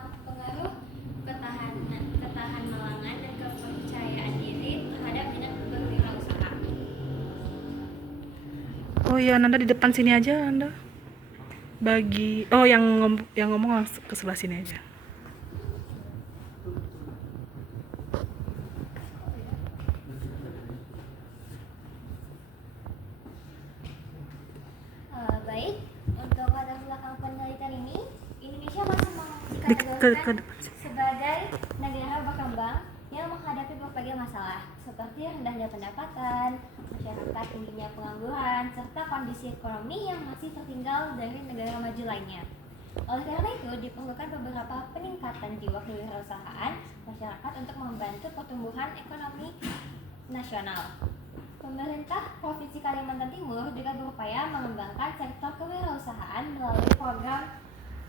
tentang pengaruh ketahan malangan dan kepercayaan diri terhadap minat berwirausaha. Oh iya, Nanda di depan sini aja, Nanda. Yang ngomong langsung ke sebelah sini aja. Baik, untuk latar belakang penelitian ini, Indonesia masih Ke dikategorikan depan. sebagai negara berkembang yang menghadapi berbagai masalah seperti rendahnya pendapatan, masyarakat tingginya pengangguran, serta kondisi ekonomi yang masih tertinggal dari negara maju lainnya. Oleh karena itu, diperlukan beberapa peningkatan jiwa kewirausahaan masyarakat untuk membantu pertumbuhan ekonomi nasional. Pemerintah Provinsi Kalimantan Timur juga berupaya mengembangkan sektor kewirausahaan melalui program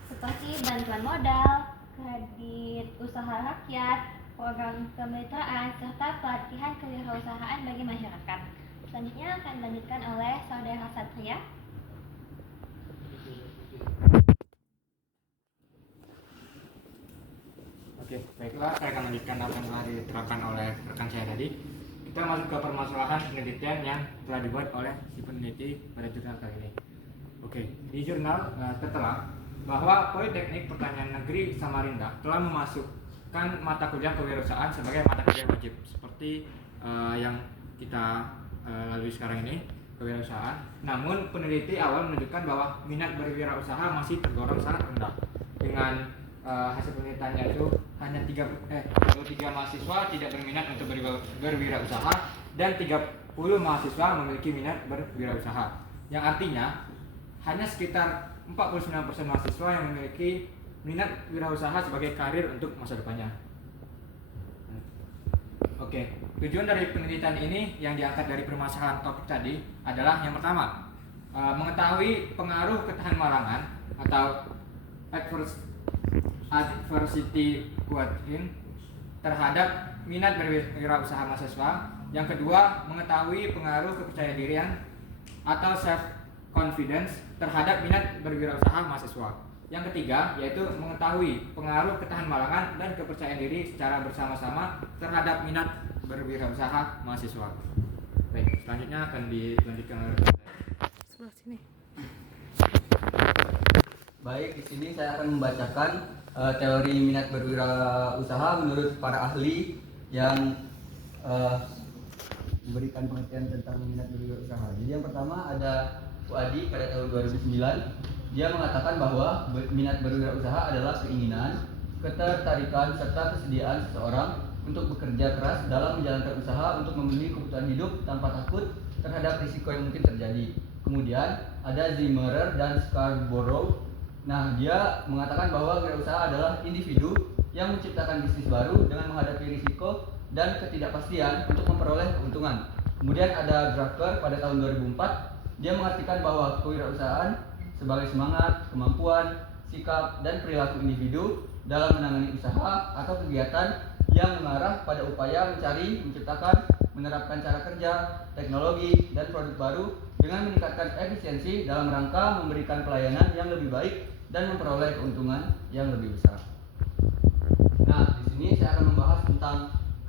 seperti bantuan modal, kredit usaha rakyat, program kemitraan, serta pelatihan kewirausahaan bagi masyarakat. Selanjutnya akan dilanjutkan oleh Saudara Satria. Oke, baiklah, saya akan lanjutkan apa yang telah diterapkan oleh rekan saya tadi. Kita masuk ke permasalahan penelitian yang telah dibuat oleh si peneliti pada jurnal kali ini. Oke, di jurnal tertera bahwa Politeknik Pertanian Negeri Samarinda telah memasukkan mata kuliah kewirausahaan sebagai mata kuliah wajib seperti yang kita lalui sekarang ini, kewirausahaan. Namun peneliti awal menunjukkan bahwa minat berwirausaha masih tergolong sangat rendah. Dengan hasil penelitiannya itu hanya 33 mahasiswa tidak berminat untuk berwirausaha dan 30 mahasiswa memiliki minat berwirausaha, yang artinya hanya sekitar 49% mahasiswa yang memiliki minat wirausaha sebagai karir untuk masa depannya. Oke, tujuan dari penelitian ini yang diangkat dari permasalahan topik tadi adalah yang pertama, mengetahui pengaruh ketahan malangan atau adversity quotient terhadap minat berwirausaha mahasiswa. Yang kedua, mengetahui pengaruh kepercayaan dirian atau self confidence terhadap minat berwirausaha mahasiswa. Yang ketiga, yaitu mengetahui pengaruh ketahan malangan dan kepercayaan diri secara bersama-sama terhadap minat berwirausaha mahasiswa. Baik, selanjutnya akan dilanjutkan oleh Sebelah sini. Baik, di sini saya akan membacakan teori minat berwirausaha menurut para ahli yang memberikan pengertian tentang minat berwirausaha. Jadi yang pertama ada Fuadi pada tahun 2009. Dia mengatakan bahwa minat berwirausaha adalah keinginan, ketertarikan serta kesediaan seseorang untuk bekerja keras dalam menjalankan usaha untuk memenuhi kebutuhan hidup tanpa takut terhadap risiko yang mungkin terjadi. Kemudian ada Zimmerer dan Scarborough. Nah, dia mengatakan bahwa wirausaha adalah individu yang menciptakan bisnis baru dengan menghadapi risiko dan ketidakpastian untuk memperoleh keuntungan. Kemudian ada Drucker pada tahun 2004. Dia mengartikan bahwa kewirausahaan sebagai semangat, kemampuan, sikap, dan perilaku individu dalam menangani usaha atau kegiatan yang mengarah pada upaya mencari, menciptakan, menerapkan cara kerja, teknologi, dan produk baru dengan meningkatkan efisiensi dalam rangka memberikan pelayanan yang lebih baik dan memperoleh keuntungan yang lebih besar. Nah, di sini saya akan membahas tentang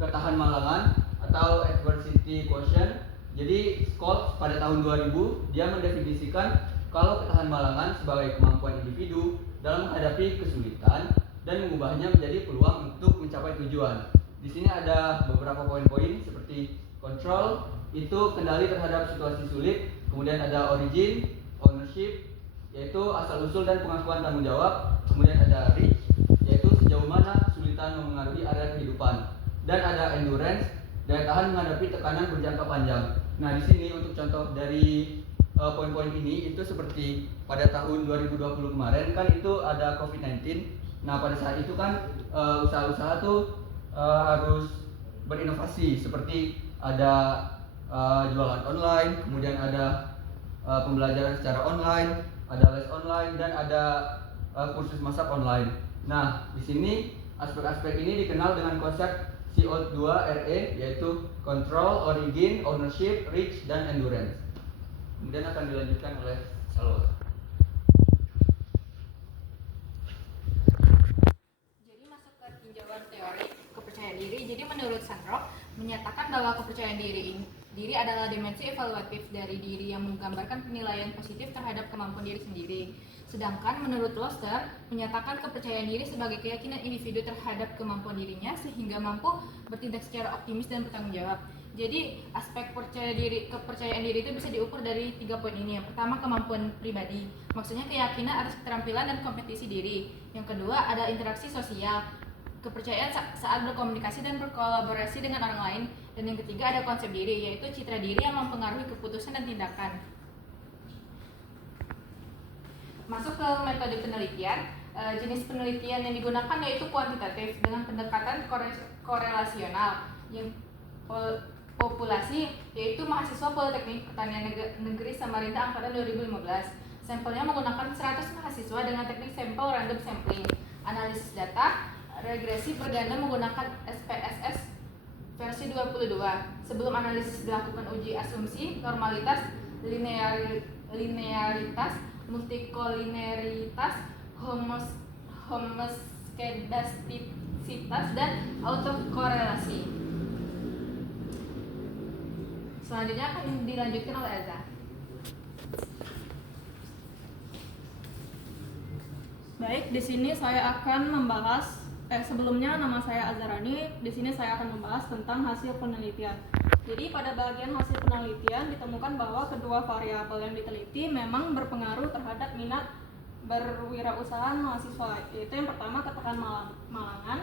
ketahan malangan atau adversity quotient. Jadi, Scott pada tahun 2000 dia mendefinisikan kalau ketahan malangan sebagai kemampuan individu dalam menghadapi kesulitan dan mengubahnya menjadi peluang untuk mencapai tujuan. Di sini ada beberapa poin-poin seperti control, itu kendali terhadap situasi sulit. Kemudian ada origin, ownership, yaitu asal-usul dan pengakuan tanggung jawab. Kemudian ada reach, yaitu sejauh mana kesulitan mempengaruhi area kehidupan. Dan ada endurance, daya tahan menghadapi tekanan berjangka panjang. Nah, di sini untuk contoh dari poin-poin ini itu seperti pada tahun 2020 kemarin kan itu ada COVID-19. Nah, pada saat itu kan usaha-usaha tuh harus berinovasi seperti ada jualan online, kemudian ada pembelajaran secara online, ada les online dan ada kursus masak online. Nah, di sini aspek-aspek ini dikenal dengan konsep CO2RE, yaitu control, origin, ownership, reach, dan endurance. Kemudian akan dilanjutkan oleh Salwa. Jadi menurut Sandrock menyatakan bahwa kepercayaan diri adalah dimensi evaluatif dari diri yang menggambarkan penilaian positif terhadap kemampuan diri sendiri. Sedangkan menurut Loster menyatakan kepercayaan diri sebagai keyakinan individu terhadap kemampuan dirinya sehingga mampu bertindak secara optimis dan bertanggung jawab. Jadi aspek kepercayaan diri itu bisa diukur dari 3 poin ini. Yang pertama, kemampuan pribadi, maksudnya keyakinan atas keterampilan dan kompetisi diri. Yang kedua, ada interaksi sosial, kepercayaan saat berkomunikasi dan berkolaborasi dengan orang lain. Dan yang ketiga, ada konsep diri, yaitu citra diri yang mempengaruhi keputusan dan tindakan. Masuk ke metode penelitian, jenis penelitian yang digunakan yaitu kuantitatif dengan pendekatan korelasional. Yang populasi yaitu mahasiswa Politeknik Pertanian Negeri Samarinda angkatan 2015. Sampelnya menggunakan 100 mahasiswa dengan teknik sampel random sampling. Analisis data, regresi perdana menggunakan SPSS versi 22. Sebelum analisis dilakukan uji asumsi, normalitas, linearitas, multikolineritas, homoskedastisitas, dan autokorelasi. Selanjutnya akan dilanjutkan oleh Eza. Baik, di sini saya akan membahas sebelumnya nama saya Azharani. Di sini saya akan membahas tentang hasil penelitian. Jadi pada bagian hasil penelitian ditemukan bahwa kedua variabel yang diteliti memang berpengaruh terhadap minat berwirausaha mahasiswa. Yaitu yang pertama, keterangan malangan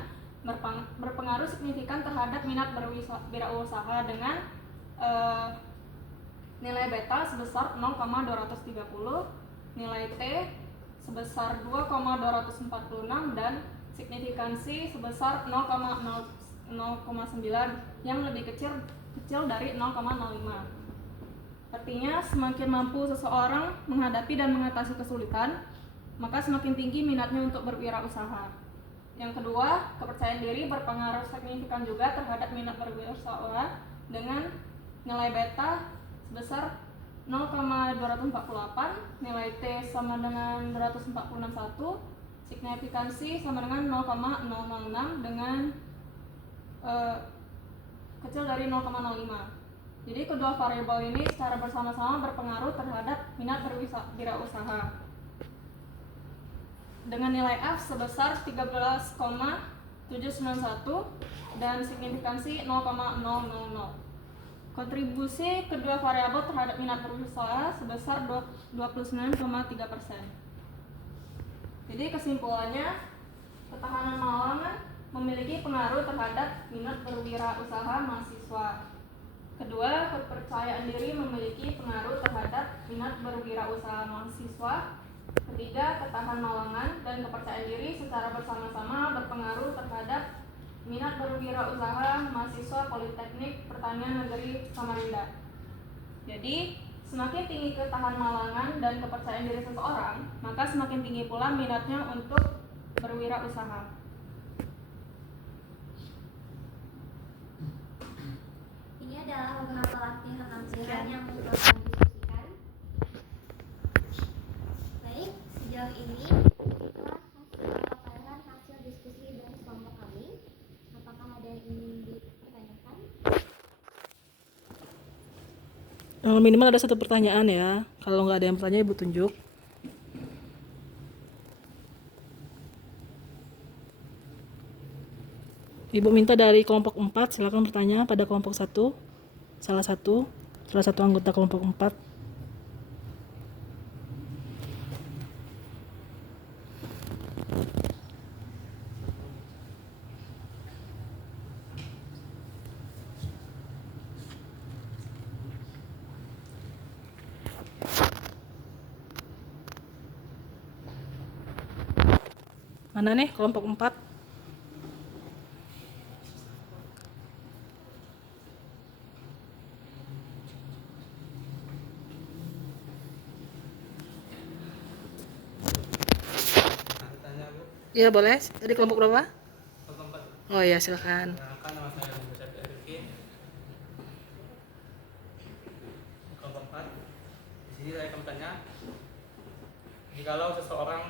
berpengaruh signifikan terhadap minat berwirausaha dengan nilai beta sebesar 0,230, nilai T sebesar 2,246 dan signifikansi sebesar 0,09 yang lebih kecil dari 0,05. Artinya semakin mampu seseorang menghadapi dan mengatasi kesulitan, maka semakin tinggi minatnya untuk berwirausaha. Yang kedua, kepercayaan diri berpengaruh signifikan juga terhadap minat berwirausaha dengan nilai beta sebesar 0,248, nilai T sama dengan 246,1, signifikansi sama dengan 0,006 dengan kecil dari 0,05. Jadi kedua variabel ini secara bersama-sama berpengaruh terhadap minat berwirausaha. Dengan nilai F sebesar 13,791 dan signifikansi 0,000. Kontribusi kedua variabel terhadap minat berwirausaha sebesar 29,3%. Jadi kesimpulannya, ketahanan malangan memiliki pengaruh terhadap minat berwirausaha mahasiswa. Kedua, kepercayaan diri memiliki pengaruh terhadap minat berwirausaha mahasiswa. Ketiga, ketahanan malangan dan kepercayaan diri secara bersama-sama berpengaruh terhadap minat berwirausaha mahasiswa Politeknik Pertanian Negeri Samarinda. Jadi, semakin tinggi ketahanan malangan dan kepercayaan diri seseorang, maka semakin tinggi pula minatnya untuk berwirausaha. Ini adalah beberapa latihan yang telah diskusikan. Baik, sejauh ini itulah paparan hasil diskusi dari kelompok kami. Apakah ada yang ingin dipertanyakan? Minimal ada 1 pertanyaan ya. Kalau nggak ada yang bertanya, Ibu tunjuk. Ibu minta dari kelompok 4, silakan bertanya pada kelompok 1. Salah satu anggota kelompok 4. Mana nih kelompok 4? Iya boleh. Tadi kelompok berapa? Oh iya silakan. Perkenalkan, nama saya Musa Rifki. Kelompok 4. Di sini saya akan bertanya, jikalau seseorang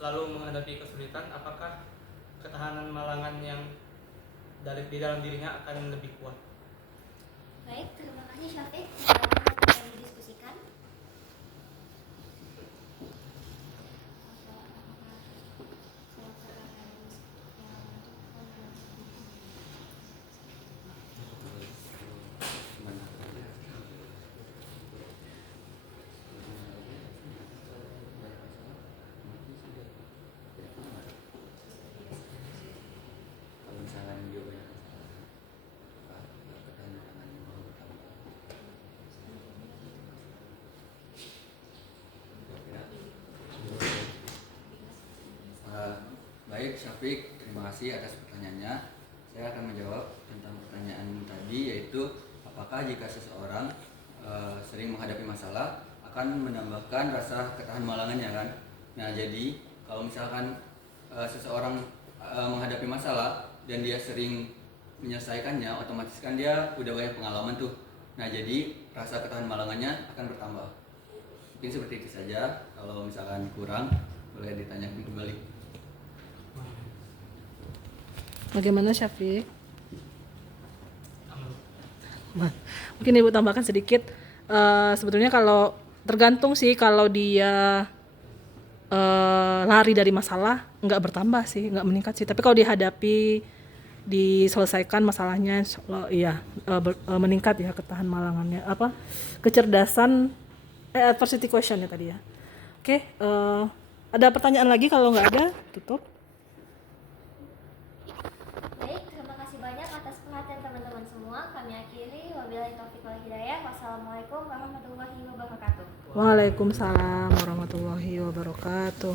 selalu menghadapi kesulitan, apakah ketahanan malangan yang di dalam dirinya akan lebih kuat. Baik, terima kasih Syafiq. Kita didiskusikan. Kalau misalkan dia banyak masalah, ketenangan mau bertambah. Baik, Syafiq, terima kasih atas pertanyaannya. Saya akan menjawab tentang pertanyaan tadi, yaitu apakah jika seseorang sering menghadapi masalah akan menambahkan rasa ketahan malangannya kan? Nah, jadi kalau misalkan seseorang menghadapi masalah dan dia sering menyelesaikannya, otomatis kan dia udah banyak pengalaman tuh. Nah, jadi rasa ketahan malangannya akan bertambah. Mungkin seperti itu saja. Kalau misalkan kurang, boleh ditanyakan kembali. Bagaimana Syafiq? Aman. Mungkin Ibu tambahkan sedikit. Sebetulnya kalau tergantung sih, kalau dia lari dari masalah nggak bertambah sih, nggak meningkat sih. Tapi kalau dihadapi, diselesaikan masalahnya, insya Allah, iya meningkat ya ketahan malangannya. Kecerdasan, adversity question ya tadi ya. Oke, ada pertanyaan lagi? Kalau nggak ada, tutup. Baik, terima kasih banyak atas perhatian teman-teman semua. Kami akhiri. Wabillahi taufiq wal hidayah. Wassalamualaikum warahmatullahi wabarakatuh. Waalaikumsalam warahmatullahi wabarakatuh.